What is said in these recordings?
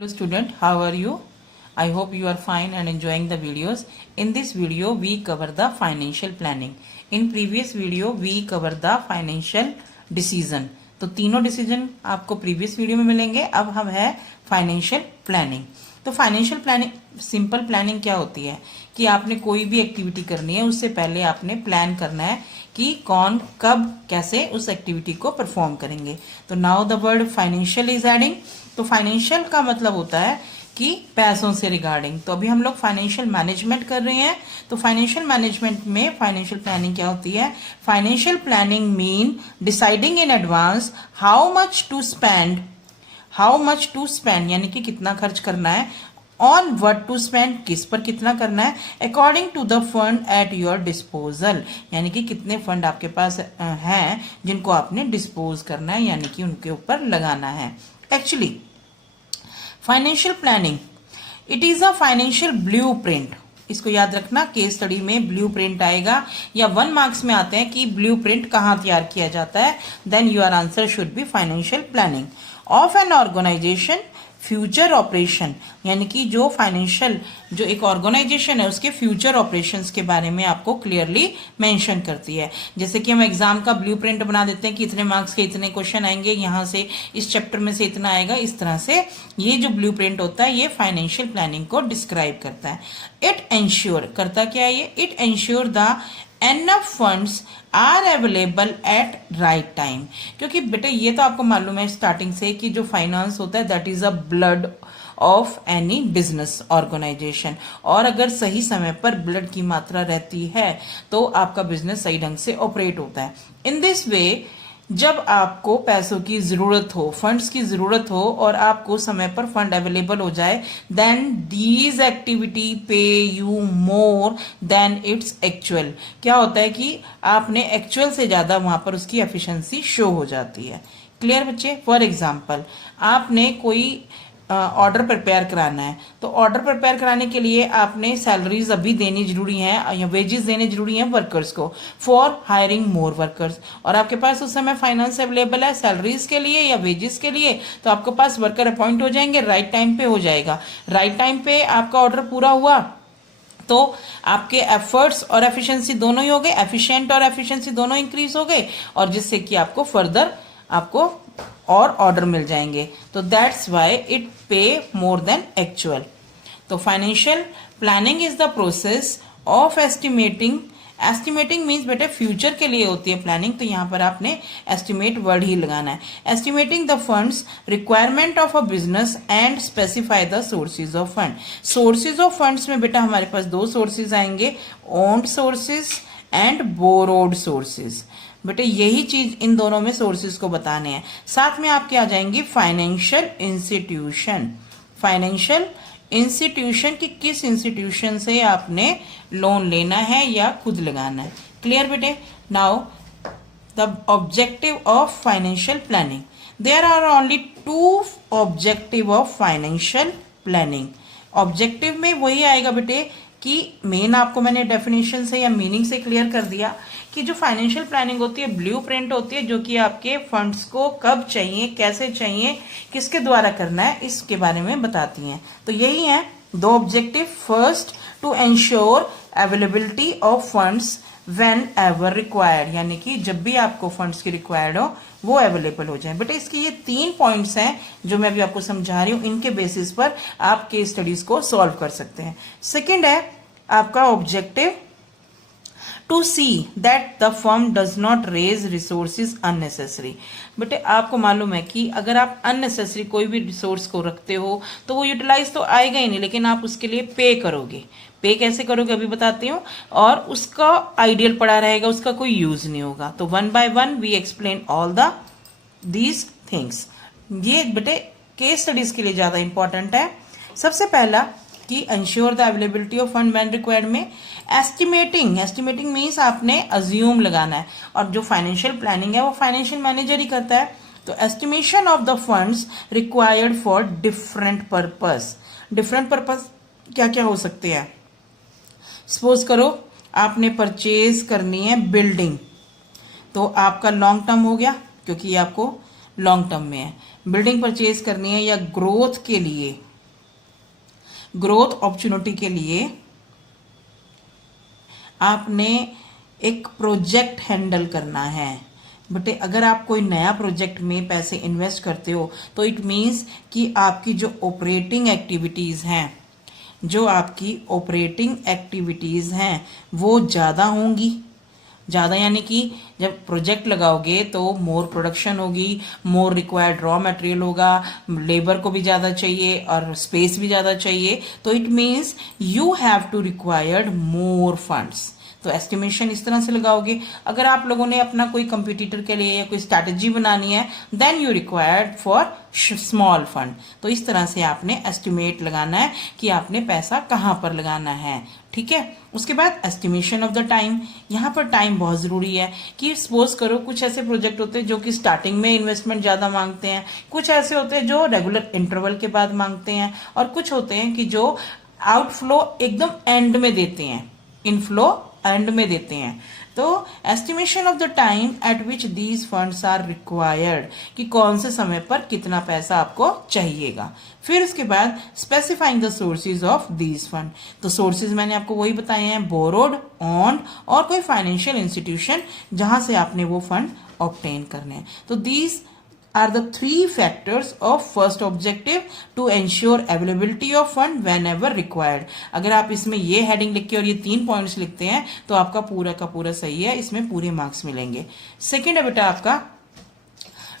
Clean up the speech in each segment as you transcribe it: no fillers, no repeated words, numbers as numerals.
Hello student, how are you? I hope you are fine and enjoying the videos. In this video we cover the financial planning. In previous video we cover the financial decision. तो तीनों decision आपको previous video में मिलेंगे. अब हम है financial planning. तो financial planning, simple planning क्या होती है कि आपने कोई भी एक्टिविटी करनी है उससे पहले आपने प्लान करना है कि कौन कब कैसे उस एक्टिविटी को परफॉर्म करेंगे. तो now the word financial is adding. तो फाइनेंशियल का मतलब होता है कि पैसों से रिगार्डिंग. तो अभी हम लोग फाइनेंशियल मैनेजमेंट कर रहे हैं. तो फाइनेंशियल मैनेजमेंट में फाइनेंशियल प्लानिंग क्या होती है? Financial planning mean deciding in advance how much to spend यानी कि कितना खर्च करना है, ऑन व्हाट टू स्पेंड किस पर कितना करना है, according to the fund at your disposal यानी कि कितने फंड आपके पास हैं जिनको आपने डिस्पोज करना है यानी कि उनके ऊपर लगाना है. Actually financial planning it is a financial blueprint. इसको याद रखना, केस स्टडी में ब्लूप्रिंट आएगा या 1 मार्क्स में आते हैं कि ब्लूप्रिंट कहाँ तैयार किया जाता है. Then your answer should be financial planning of an organisation future operation यानी कि जो फाइनेंशियल जो एक ऑर्गेनाइजेशन है उसके फ्यूचर ऑपरेशंस के बारे में आपको क्लियरली मेंशन करती है. जैसे कि हम एग्जाम का ब्लूप्रिंट बना देते हैं कि इतने मार्क्स के इतने क्वेश्चन आएंगे, यहाँ से इस चैप्टर में से इतना आएगा. इस तरह से ये जो ब्लूप्रिंट होता है ये फाइनेंशियल प्लानिंग को डिस्क्राइब करता है. इट एंश्योर करता क्या है ये? It ensure the enough funds are available at right time. क्योंकि बेटे ये तो आपको मालूम है स्टार्टिंग से कि जो फाइनेंस होता है that is a blood of any business organisation. और अगर सही समय पर ब्लड की मात्रा रहती है तो आपका बिजनेस सही ढंग से ऑपरेट होता है. इन दिस वे जब आपको पैसों की जरूरत हो, फंड्स की जरूरत हो और आपको समय पर फंड अवेलेबल हो जाए, देन दीज एक्टिविटी पे you more than its actual. क्या होता है कि आपने एक्चुअल से ज्यादा वहां पर उसकी एफिशिएंसी शो हो जाती है. क्लियर बच्चे? फॉर एग्जाम्पल आपने कोई ऑर्डर प्रिपेयर कराना है तो ऑर्डर प्रिपेयर कराने के लिए आपने सैलरीज अभी देनी जरूरी है या वेजेस देने जरूरी हैं वर्कर्स को फॉर हायरिंग मोर वर्कर्स. और आपके पास उस समय फाइनेंस अवेलेबल है सैलरीज के लिए या वेजेस के लिए, तो आपके पास वर्कर अपॉइंट हो जाएंगे, राइट टाइम पे हो जाएगा. राइट टाइम पे आपका ऑर्डर पूरा हुआ तो आपके एफर्ट्स और एफिशिएंसी दोनों ही हो गए, एफिशिएंट और एफिशिएंसी दोनों इंक्रीज हो गए और जिससे कि आपको फर्दर आपको और ऑर्डर मिल जाएंगे. तो दैट्स वाई इट पे मोर देन एक्चुअल. तो financial planning is the process of estimating. Estimating means बेटे फ्यूचर के लिए होती है प्लानिंग, तो यहाँ पर आपने एस्टिमेट वर्ड ही लगाना है. Estimating the funds requirement of a business and specify the sources of fund. Sources of funds में बेटा हमारे पास 2 सोर्सेज आएंगे, owned sources and borrowed sources. बेटे यही चीज इन दोनों में सोर्सेज को बताने हैं. साथ में आपके आ जाएंगी फाइनेंशियल इंस्टीट्यूशन. फाइनेंशियल इंस्टीट्यूशन की किस इंस्टीट्यूशन से आपने लोन लेना है या खुद लगाना है. क्लियर बेटे? Now the objective of financial planning. There are only 2 objective of financial planning. Objective में वही आएगा बेटे कि मेन आपको मैंने डेफिनेशन से या मीनिंग से क्लियर कर दिया कि जो फाइनेंशियल प्लानिंग होती है ब्लूप्रिंट होती है जो कि आपके फंड्स को कब चाहिए, कैसे चाहिए, किसके द्वारा करना है इसके बारे में बताती हैं. तो यही है 2 objective. First to ensure availability of funds whenever required यानी कि जब भी आपको फंड्स की रिक्वायर्ड हो वो अवेलेबल हो जाए. बेटा इसके ये 3 पॉइंट्स हैं जो मैं अभी आपको समझा रही हूं, इनके बेसिस पर आप केस स्टडीज को सॉल्व कर सकते हैं. सेकेंड है आपका objective to see that the firm does not raise resources unnecessary. बेटे आपको मालूम है कि अगर आप अननेसेसरी कोई भी रिसोर्स को रखते हो तो वो यूटिलाइज तो आएगा ही नहीं, लेकिन आप उसके लिए पे करोगे. पे कैसे करोगे अभी बताती हूँ. और उसका आइडियल पड़ा रहेगा, उसका कोई यूज नहीं होगा. तो 1 by 1 we explain all these things. ये बेटे केस स्टडीज के लिए ज्यादा इंपॉर्टेंट है. सबसे पहला कि ensure the availability of fund when required में एस्टिमेटिंग मीन्स आपने अज्यूम लगाना है और जो फाइनेंशियल प्लानिंग है वो फाइनेंशियल मैनेजर ही करता है. तो estimation of the funds required for different purpose. Different purpose क्या क्या हो सकते हैं? सपोज करो आपने परचेज करनी है बिल्डिंग, तो आपका लॉन्ग टर्म हो गया क्योंकि ये आपको लॉन्ग टर्म में है. बिल्डिंग परचेज करनी है या ग्रोथ के लिए ग्रोथ अपॉर्चुनिटी के लिए आपने एक प्रोजेक्ट हैंडल करना है। बट अगर आप कोई नया प्रोजेक्ट में पैसे इन्वेस्ट करते हो तो इट मीन्स कि आपकी जो ऑपरेटिंग एक्टिविटीज़ हैं, जो आपकी ऑपरेटिंग एक्टिविटीज़ हैं वो ज़्यादा होंगी। ज़्यादा यानी कि जब प्रोजेक्ट लगाओगे तो मोर प्रोडक्शन होगी, मोर रिक्वायर्ड रॉ मटेरियल होगा, लेबर को भी ज़्यादा चाहिए और स्पेस भी ज़्यादा चाहिए। तो it means you have to required more funds. तो एस्टिमेशन इस तरह से लगाओगे। अगर आप लोगों ने अपना कोई कंपटीटर के लिए या कोई स्ट्रैटेजी बनानी है then you required for small fund. तो इस तरह से आपने एस्टिमेट लगाना है कि आपने पैसा कहाँ पर लगाना है। ठीक है, उसके बाद एस्टिमेशन ऑफ द टाइम। यहाँ पर टाइम बहुत ज़रूरी है कि सपोज करो कुछ ऐसे प्रोजेक्ट होते हैं जो कि स्टार्टिंग में इन्वेस्टमेंट ज़्यादा मांगते हैं, कुछ ऐसे होते हैं जो रेगुलर इंटरवल के बाद मांगते हैं, और कुछ होते हैं कि जो आउटफ्लो एकदम एंड में देते हैं, इनफ्लो एंड में देते हैं। तो estimation of the time at which these funds are required, कि कौन से समय पर कितना पैसा आपको चाहिएगा। फिर उसके बाद specifying the sources of these fund. तो सोर्सेज मैंने आपको वही बताए हैं, बोरोड, ऑन्ड और कोई फाइनेंशियल इंस्टीट्यूशन जहां से आपने वो फंड ऑब्टेन करने हैं। तो these are the three factors of first objective to ensure availability of fund whenever required। अगर आप इसमें ये हेडिंग लिख के और ये 3 पॉइंट्स लिखते हैं तो आपका पूरा का पूरा सही है, इसमें पूरे मार्क्स मिलेंगे। सेकेंड है बेटा आपका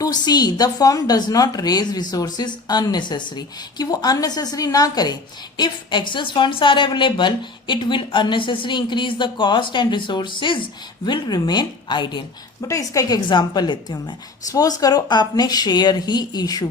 to see the firm does not raise resources unnecessary, कि वो अननेसेसरी ना करे। If excess funds are available it will unnecessary increase the cost and resources will remain ideal. बेटा इसका एक एग्जांपल लेती हूं मैं। सपोज करो आपने शेयर ही इशू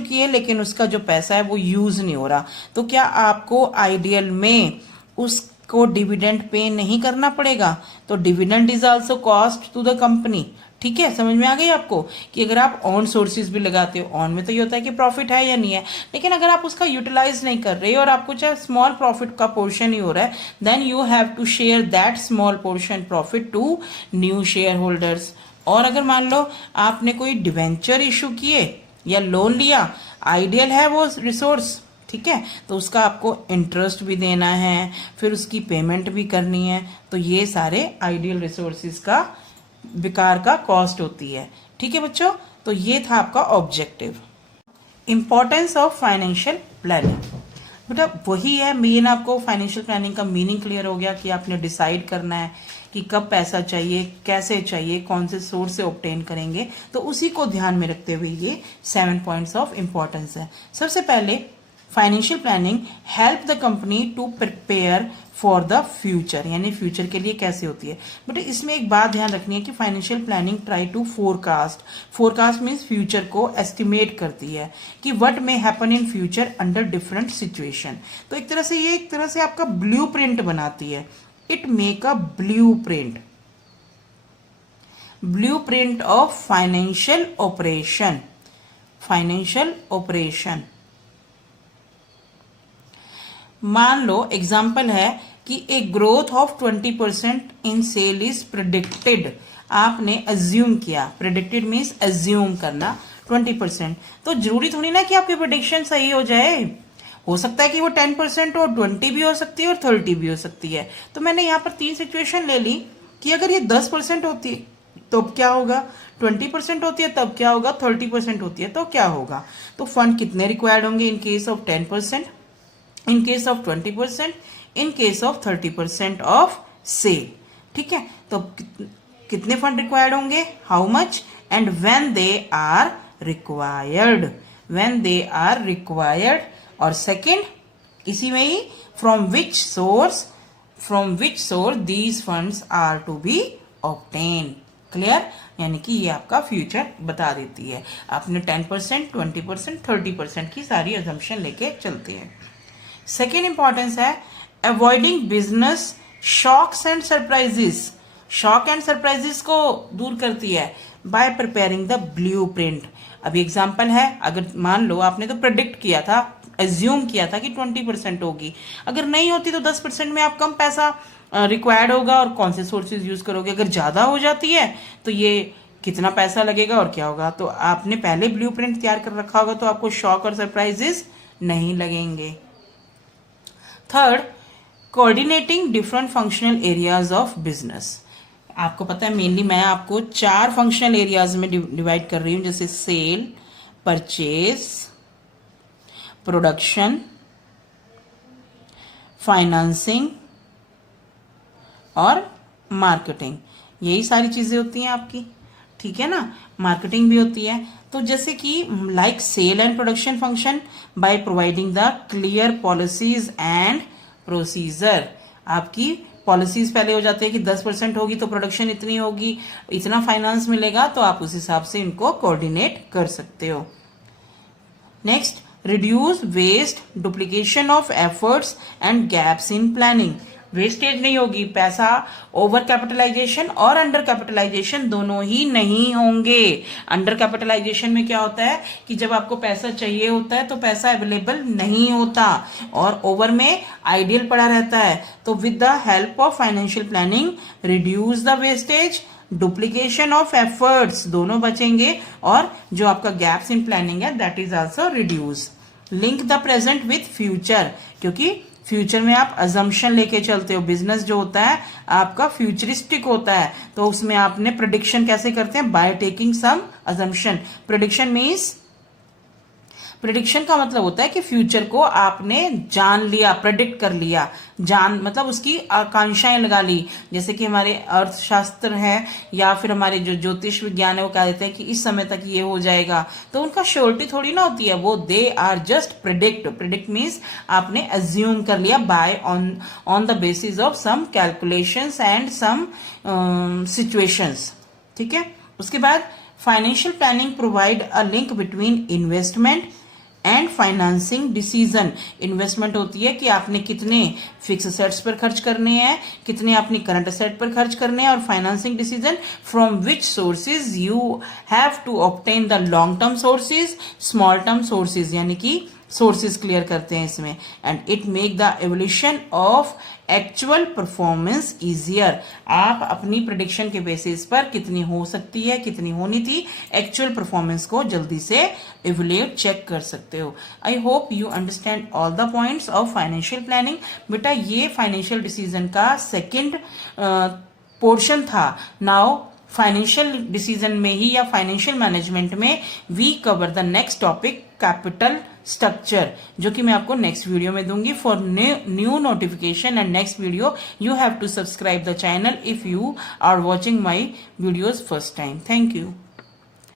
किए लेकिन उसका जो पैसा है वो यूज नहीं हो रहा, तो क्या आपको आइडियल में उसको डिविडेंड पे नहीं करना पड़ेगा? तो dividend is also cost to the company. ठीक है, समझ में आ गई आपको कि अगर आप ऑन सोर्सेज भी लगाते हो, ऑन में तो ये होता है कि प्रॉफिट है या नहीं है, लेकिन अगर आप उसका यूटिलाइज नहीं कर रहे और आपको चाहे स्मॉल प्रॉफिट का पोर्शन ही हो रहा है then you have to share that small portion profit to new shareholders. और अगर मान लो आपने कोई डिवेंचर इशू किए या लोन लिया, आइडियल है वो रिसोर्स, ठीक है, तो उसका आपको इंटरेस्ट भी देना है, फिर उसकी पेमेंट भी करनी है, तो ये सारे आइडियल रिसोर्सेज का बेकार का कॉस्ट होती है। ठीक है बच्चों, तो ये था आपका objective. Importance of financial planning. बेटा वही है मेन, आपको फाइनेंशियल प्लानिंग का मीनिंग क्लियर हो गया कि आपने डिसाइड करना है कि कब पैसा चाहिए, कैसे चाहिए, कौन से सोर्स से ऑब्टेन करेंगे, तो उसी को ध्यान में रखते हुए ये 7 पॉइंट्स ऑफ इंपॉर्टेंस है। सबसे पहले financial planning help the company to prepare for the future, यानी फ्यूचर के लिए कैसे होती है। बट इसमें एक बात ध्यान रखनी है कि financial planning try to forecast means future को एस्टिमेट करती है कि what may happen in future under different situation. तो एक तरह से आपका ब्लूप्रिंट बनाती है। It make a blueprint of financial operation. मान लो एग्जाम्पल है कि एक growth of 20% in sale is predicted. आपने अज्यूम किया, प्रिडिक्टेड मीन्स अज्यूम करना 20%, तो जरूरी थोड़ी ना कि आपकी प्रिडिक्शन सही हो जाए। हो सकता है कि वो 10% और 20 भी हो सकती है और 30 भी हो सकती है। तो मैंने यहाँ पर 3 सिचुएशन ले ली कि अगर ये 10% होती है तो क्या होगा, 20% होती है तब क्या होगा, 30% होती है तो क्या होगा। तो फंड कितने रिक्वायर्ड होंगे in case of 10%, in case of 20%, in case of 30% of sale. ठीक है, तो कितने फंड रिक्वायर्ड होंगे, how much, and when they are required, और सेकंड इसी में ही from which source these funds are to be obtain. Clear, यानी कि ये आपका फ्यूचर बता देती है। आपने 10%, 20%, 30% की सारी अजम्पशन लेके चलते हैं। सेकेंड इंपॉर्टेंस है avoiding business shocks and surprises. Shock and surprises को दूर करती है बाय प्रिपेयरिंग द ब्लूप्रिंट। अभी एग्जांपल है, अगर मान लो आपने तो प्रेडिक्ट किया था, एज्यूम किया था कि 20% होगी, अगर नहीं होती तो 10% में आप कम पैसा रिक्वायर्ड होगा और कौन से सोर्सेज यूज करोगे। अगर ज्यादा हो जाती है तो ये कितना पैसा लगेगा और क्या होगा। तो आपने पहले ब्लूप्रिंट तैयार कर रखा होगा तो आपको शॉक और सरप्राइजेस नहीं लगेंगे। Third, coordinating different functional areas of business. आपको पता है मेनली मैं आपको 4 फंक्शनल एरियाज में डिवाइड कर रही हूं, जैसे सेल, परचेज, प्रोडक्शन, फाइनेंसिंग और मार्केटिंग। यही सारी चीजें होती हैं आपकी, ठीक है ना। मार्केटिंग भी होती है। तो जैसे कि like sale and production function by providing the clear policies and procedure. आपकी पॉलिसीज पहले हो जाती है कि 10% होगी तो प्रोडक्शन इतनी होगी, इतना फाइनेंस मिलेगा, तो आप उस हिसाब से इनको कोऑर्डिनेट कर सकते हो। Next, reduce waste, duplication of efforts and gaps in planning. Wastage नहीं होगी, पैसा ओवर कैपिटलाइजेशन और अंडर कैपिटलाइजेशन दोनों ही नहीं होंगे। अंडर कैपिटलाइजेशन में क्या होता है कि जब आपको पैसा चाहिए होता है तो पैसा अवेलेबल नहीं होता, और ओवर में आइडियल पड़ा रहता है। तो with the help of financial planning reduce the wastage, duplication of efforts दोनों बचेंगे, और जो आपका गैप्स इन प्लानिंग है that is also reduce. Link the present with future, क्योंकि फ्यूचर में आप अजम्पशन लेके चलते हो। बिजनेस जो होता है आपका फ्यूचरिस्टिक होता है, तो उसमें आपने प्रेडिक्शन कैसे करते हैं, by taking some assumption. Prediction means, prediction का मतलब होता है कि फ्यूचर को आपने जान लिया, प्रेडिक्ट कर लिया। जान मतलब उसकी आकांक्षाएं लगा ली। जैसे कि हमारे अर्थशास्त्र है या फिर हमारे जो ज्योतिष विज्ञान है वो कह देते हैं कि इस समय तक ये हो जाएगा, तो उनका श्योरिटी थोड़ी ना होती है, वो they are just predict. Predict means आपने अज्यूम कर लिया by on the basis of some calculations and some situations, ठीक है। उसके बाद financial planning provide a link between investment and financing decision. Investment होती है कि आपने कितने फिक्स असेट्स पर खर्च करने हैं, कितने अपनी करंट असेट पर खर्च करने हैं, और financing decision from which sources you have to obtain the long term sources, small term sources, यानी कि सोर्सेज क्लियर करते हैं इसमें। And it make the evolution of actual performance easier. आप अपनी प्रेडिक्शन के बेसिस पर कितनी हो सकती है, कितनी होनी थी, एक्चुअल परफॉर्मेंस को जल्दी से एवोल्यूट चेक कर सकते हो। I hope you understand all the points of financial planning. बेटा ये फाइनेंशियल डिसीजन का सेकेंड पोर्शन था। नाउ फाइनेंशियल डिसीजन में ही या फाइनेंशियल मैनेजमेंट में we cover the next topic capital structure, जो कि मैं आपको नेक्स्ट वीडियो में दूंगी। For new notification and next video you have to subscribe the channel if you are watching my videos first time. Thank you.